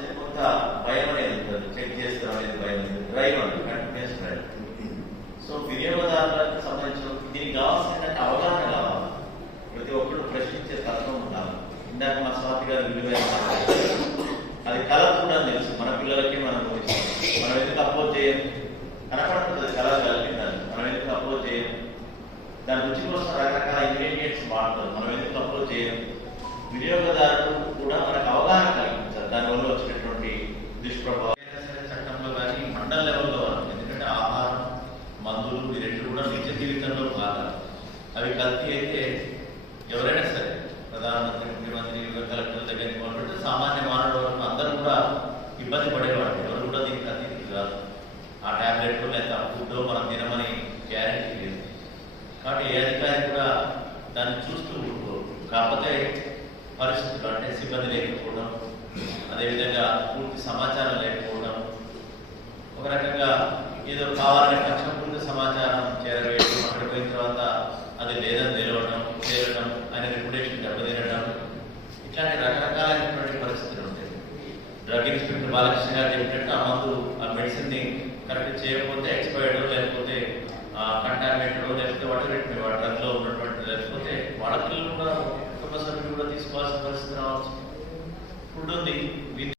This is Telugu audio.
చేస్తే కొంత భయం అనేది ఉంటుంది, చెక్ చేస్తాం అనేది భయం ఉంటుంది, డ్రైవ్ అంటే కంటిన్యూస్ డ్రైవ్. సో వినియోగదారులకు సంబంధించిన దీనికి కావాల్సిన అవగాహన కావాలి, ప్రతి ఒక్కరు ప్రశ్నించే తత్వం ఉండాలి. ఇందాక మా స్వాతి గారు విలువైన అది కళ కూడా తెలుసు, మన పిల్లలకి మనం మనం ఎందుకు అపోజ్ చేయం, కనపడుతుంది కళ కలిగిందని, మనం ఎందుకు అపోజ్ చేయం, దాని రుచి కోసం రకరకాల ఇంగ్రీడియంట్స్ వాడతారు, మనం ఎందుకు అపోజ్ చేయం. వినియోగదారులు కూడా మనకు అవగాహన కలిగించాలి, దానివల్ల వచ్చినటువంటి దుష్ప్రభావం చట్టంలో కానీ మండల లెవెల్లో, ఎందుకంటే ఆహారం మందులు ఈ రెండు కూడా నిత్య జీవితంలో భాగాలు. అవి కల్తీ అయితే ఎవరైనా సరే, ప్రధానమంత్రి, ముఖ్యమంత్రి, కలెక్టర్ దగ్గర మొదలుపెట్టి సామాన్య మానవుల వరకు అందరూ కూడా ఇబ్బంది పడేవాడు. ఎవరు కూడా దీనికి అతీతి కాదు. ఆ ట్యాబ్లెట్ లేదా ఫుడ్ మనం తినమని గ్యారెంటీ లేదు. కాబట్టి ఏ అధికారి కూడా దాన్ని చూస్తూ ఊరుకోరు. కాకపోతే పరిస్థితులు అంటే సిబ్బంది లేకపోవడం, అదేవిధంగా పూర్తి సమాచారం లేకపోవడం, ఒక రకంగా ఏదో కావాలనే పక్షం పూర్తి సమాచారం చేరవేయడం, అక్కడ పోయిన తర్వాత అది లేదని తేలడం, ఆయన రెప్యుటేషన్ దెబ్బతినడం, ఇట్లాంటి రకరకాలైనటువంటి పరిస్థితులు ఉంటాయి. డ్రగ్ ఇన్స్పెక్టర్ బాలకృష్ణ గారు చెప్పినట్టు ఆ మందు ఆ మెడిసిన్ ని కరెక్ట్ చేయకపోతే ఎక్స్పైర్డ్, లేకపోతే కంటామినేటెడ్, లేకపోతే వాటి డ్రగ్ లో ఉన్నటువంటి, లేకపోతే వాళ్ళ పిల్లలు కూడా కుటుంబ సభ్యులు కూడా తీసుకోవాల్సిన పరిస్థితి రావచ్చు. ఫుడ్ ఉంది.